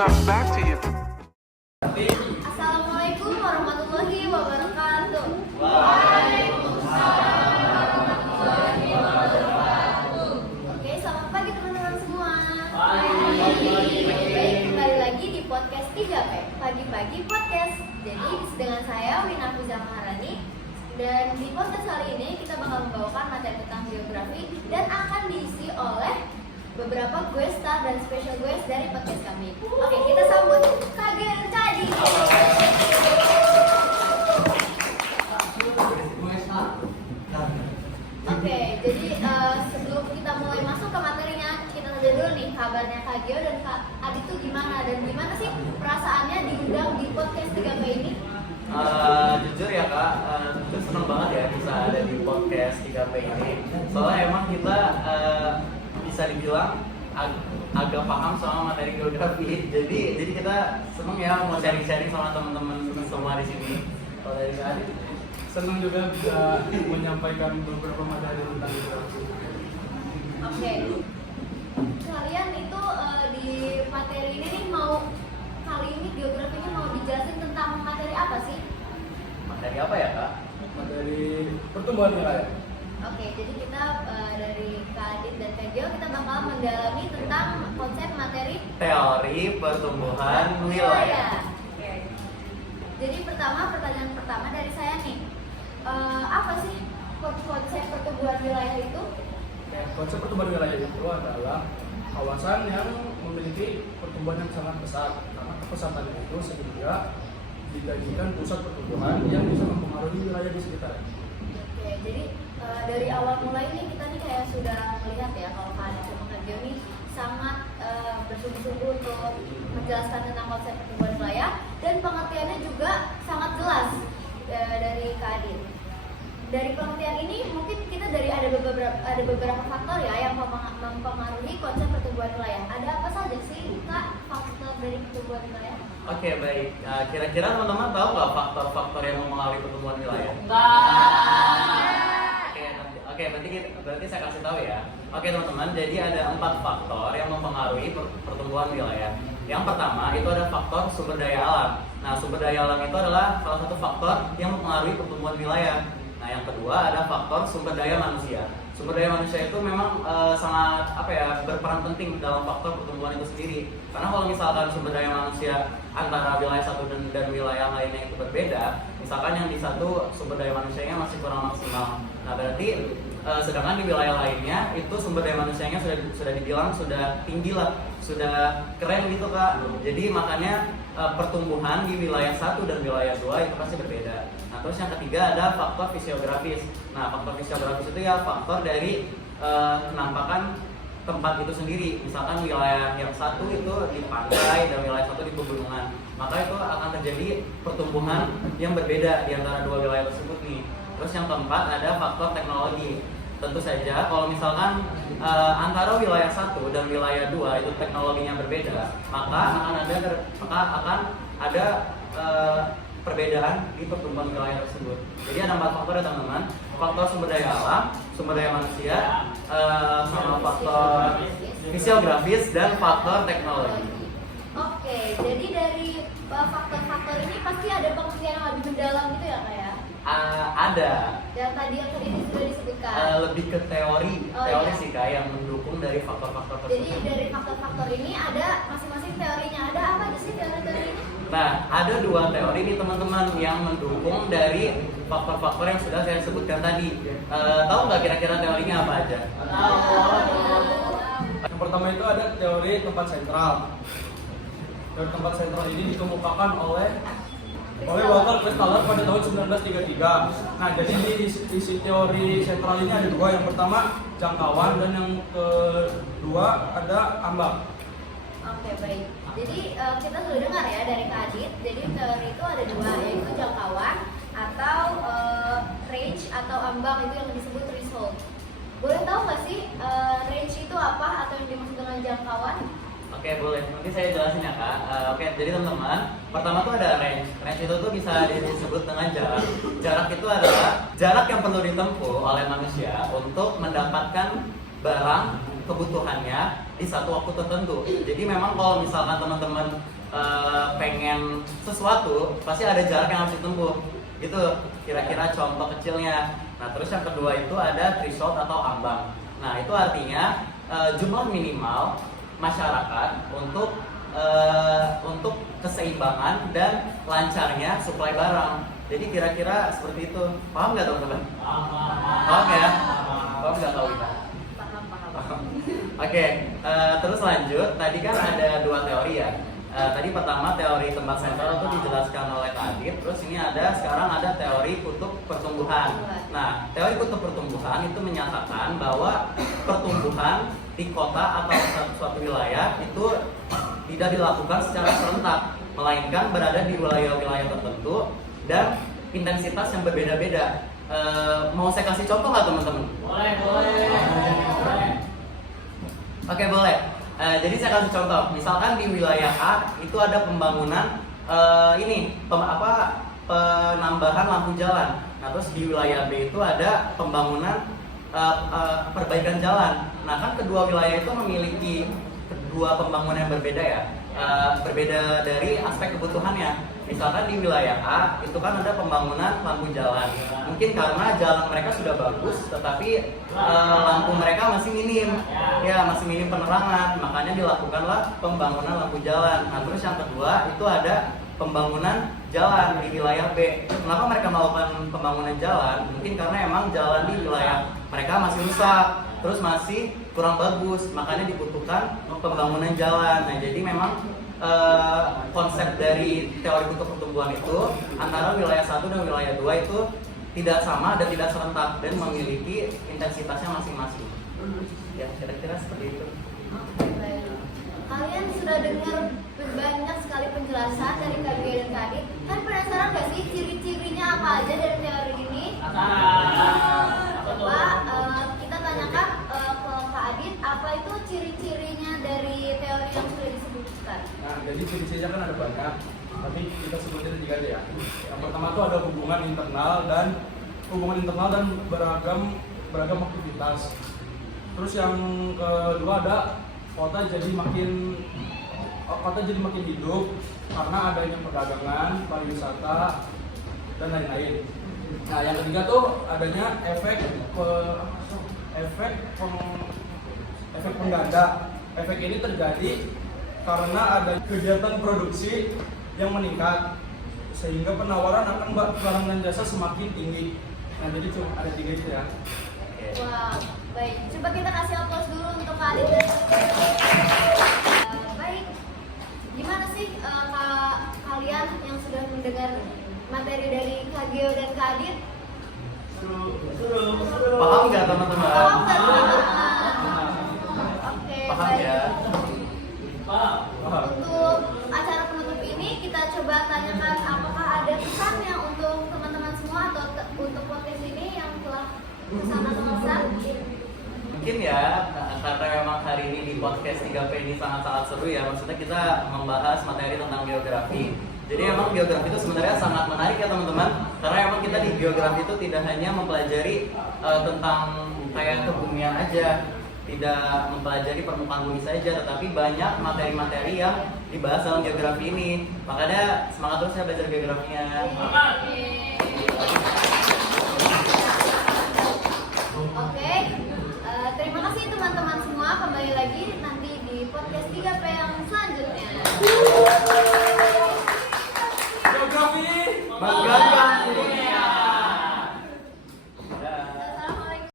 comes back to you. Assalamualaikum warahmatullahi wabarakatuh. Oke, selamat pagi teman-teman semua. Baik, kembali lagi di podcast 3P, Pagi-pagi Podcast. Jadi dengan saya Wina Fuzal Maharani. Dan di podcast hari ini kita bakal membawakan materi tentang geografi dan akan diisi oleh beberapa guest star dan special guest dari podcast kami. Oke, kita sambut Kak Gercadi. Oke, jadi sebelum kita mulai masuk ke materinya, kita tanya dulu nih kabarnya Kak Gio dan Kak Adit tuh gimana dan gimana sih perasaannya diundang di podcast 3P ini? Jujur ya Kak, jujur seneng banget ya bisa ada di podcast 3P ini. Soalnya emang kita bisa dibilang agak paham sama materi geografi. Jadi kita seneng ya mau sharing-sharing sama teman-teman semua di sini. Kalau dari Kak Adit? Senang juga bisa menyampaikan beberapa materi tentang geografi. Oke, kalian itu di materi ini nih kali ini geografinya mau dijelasin tentang materi apa sih? Materi apa ya Kak? Materi pertumbuhan wilayah. Oke, jadi kita dari Kak Adit dan Kak Gio kita bakal mendalami tentang konsep materi Teori pertumbuhan wilayah. Oke. Jadi pertanyaan pertama dari saya nih, apa sih konsep pertumbuhan wilayah itu? Ya, konsep pertumbuhan wilayah itu adalah kawasan yang memiliki pertumbuhan yang sangat besar karena kepesatan itu sehingga dijadikan pusat pertumbuhan yang bisa mempengaruhi wilayah di sekitar. Oke, jadi dari awal mulai nih kita nih kayak sudah melihat ya kalau Kak Adit sama Kak Gio nih sangat bersungguh-sungguh untuk menjelaskan tentang konsep pertumbuhan wilayah dan pengertiannya juga sangat jelas dari Kak Adit. Dari pengertian ini mungkin kita ada beberapa faktor ya yang mempengaruhi konsep pertumbuhan wilayah. Ada apa saja sih Kak faktor dari pertumbuhan wilayah? Oke baik, kira-kira teman-teman tahu nggak faktor-faktor yang mempengaruhi pertumbuhan wilayah? Oke, berarti saya kasih tahu ya. Oke teman-teman, jadi ada 4 faktor yang mempengaruhi pertumbuhan wilayah. Yang pertama itu ada faktor sumber daya alam. Nah, sumber daya alam itu adalah salah satu faktor yang mempengaruhi pertumbuhan wilayah. Nah, yang kedua ada faktor sumber daya manusia. Sumber daya manusia itu memang sangat berperan penting dalam faktor pertumbuhan itu sendiri. Karena kalau misalkan sumber daya manusia antara wilayah satu dan wilayah lainnya itu berbeda, misalkan yang di satu sumber daya manusianya masih kurang maksimal. Nah, berarti sedangkan di wilayah lainnya itu sumber daya manusianya sudah dibilang sudah tinggi lah, sudah keren gitu Kak. Jadi makanya pertumbuhan di wilayah satu dan wilayah dua itu pasti berbeda. Nah, terus yang ketiga ada faktor fisiografis. Nah, faktor fisiografis itu ya faktor dari penampakan tempat itu sendiri. Misalkan wilayah yang satu itu di pantai dan wilayah satu di pegunungan, maka itu akan terjadi pertumbuhan yang berbeda di antara dua wilayah tersebut nih. Terus yang keempat ada faktor teknologi. Tentu saja kalau misalkan antara wilayah satu dan wilayah dua itu teknologinya berbeda, maka akan ada perbedaan di pertumbuhan wilayah tersebut. Jadi ada 4 faktor ya teman-teman. Faktor sumber daya alam, sumber daya manusia, sama faktor fisiografis dan faktor teknologi. Oke, jadi dari faktor-faktor ini pasti ada pengertian yang lebih mendalam gitu ya Kak ya? Ada. Yang tadi sudah disebutkan. Lebih ke teori Iya. sih Kak yang mendukung dari faktor-faktor tersebut. Jadi dari faktor-faktor ini ada masing-masing teorinya. Ada apa aja sih teori-teorinya? Nah, ada 2 teori nih teman-teman yang mendukung dari faktor-faktor yang sudah saya sebutkan tadi. Tahu nggak kira-kira teorinya apa aja? Yang pertama itu ada teori tempat sentral. Teori tempat sentral ini dikemukakan oleh Walter Christaller pada tahun 1933. Nah, jadi di isi teori sentral ini ada 2. Yang pertama jangkauan dan yang kedua ada ambang. Oke, baik. Jadi kita sudah dengar ya dari Kak Adit. Jadi teori itu ada 2, yaitu jangkauan atau range atau ambang itu yang disebut threshold. Boleh tahu nggak sih range itu apa atau yang dimaksud dengan jangkauan? Oke, boleh. Nanti saya jelasin ya Kak. Oke, jadi teman-teman, pertama tuh ada range. Range itu tuh bisa disebut dengan jarak. Jarak itu adalah jarak yang perlu ditempuh oleh manusia untuk mendapatkan barang kebutuhannya di satu waktu tertentu. Jadi memang kalau misalkan teman-teman pengen sesuatu, pasti ada jarak yang harus ditempuh. Gitu kira-kira contoh kecilnya. Nah, terus yang kedua itu ada threshold atau ambang. Nah, itu artinya jumlah minimal masyarakat untuk keseimbangan dan lancarnya suplai barang. Jadi kira-kira seperti itu. Paham nggak teman-teman? Paham ya? Paham nggak tahu kita? Paham. Oke, terus lanjut. Tadi kan ada dua teori ya. Tadi pertama teori tempat sentral itu dijelaskan oleh Kak Adit. Terus ini sekarang ada teori kutub pertumbuhan. Nah, teori kutub pertumbuhan itu menyatakan bahwa pertumbuhan di kota atau suatu wilayah itu tidak dilakukan secara serentak, melainkan berada di wilayah-wilayah tertentu dan intensitas yang berbeda-beda. Mau saya kasih contoh nggak teman-teman? Boleh. Oke, boleh. Jadi saya kasih contoh. Misalkan di wilayah A itu ada pembangunan penambahan lampu jalan. Nah, terus di wilayah B itu ada pembangunan perbaikan jalan. Nah, kan kedua wilayah itu memiliki kedua pembangunan yang berbeda ya. Berbeda dari aspek kebutuhannya. Misalkan di wilayah A itu kan ada pembangunan lampu jalan. Mungkin karena jalan mereka sudah bagus, tetapi lampu mereka masih minim, ya masih minim penerangan. Makanya dilakukanlah pembangunan lampu jalan. Nah, terus yang kedua itu ada pembangunan jalan di wilayah B. Kenapa mereka melakukan pembangunan jalan? Mungkin karena emang jalan di wilayah mereka masih rusak, terus masih kurang bagus, makanya dibutuhkan pembangunan jalan. Nah, jadi memang konsep dari teori kutub pertumbuhan itu antara wilayah 1 dan wilayah 2 itu tidak sama dan tidak serentak dan memiliki intensitasnya masing-masing. Ya, kira-kira seperti itu. Oke, baik. Kalian sudah dengar banyak sekali penjelasan dari Kak Gia dan Kak Adit. Kan penasaran nggak sih ciri-cirinya apa aja dari teori ini? Coba kita tanyakan ke Kak Adit, apa itu ciri-cirinya dari teori yang sudah disebutkan? Nah, jadi ciri-cirinya kan ada banyak, tapi kita sebutin tiga aja ya. Yang pertama tuh ada hubungan internal dan beragam aktivitas. Terus yang kedua ada kota jadi makin hidup karena adanya perdagangan, pariwisata dan lain-lain. Nah, yang ketiga tuh adanya efek pengganda. Efek ini terjadi karena ada kegiatan produksi yang meningkat sehingga penawaran akan barang dan jasa semakin tinggi. Nah, jadi cuma ada tiga itu ya. Wow, baik. Coba kita kasih aplaus dulu untuk Kak Adit dan baik. Gimana sih kalian yang sudah mendengar materi dari Kak Gio dan Kak Adit? Paham nggak teman-teman? Paham nggak teman-teman? Oke, Paham baik. ya? Untuk acara penutup ini kita coba tanyakan apakah ada pesannya untuk teman-teman semua atau untuk podcast ini yang telah pesan atau pesan? Mungkin ya, karena memang hari ini di podcast 3P ini sangat-sangat seru ya. Maksudnya kita membahas materi tentang geografi. Jadi emang geografi itu sebenarnya sangat menarik ya teman-teman. Karena emang kita di geografi itu tidak hanya mempelajari tentang kayak kebumian aja, tidak mempelajari permukaan bumi saja, tetapi banyak materi-materi yang dibahas dalam geografi ini. Makanya semangat terus ya belajar geografinya. Oke, terima kasih teman-teman semua. Kembali lagi nanti di podcast 3P yang selanjutnya.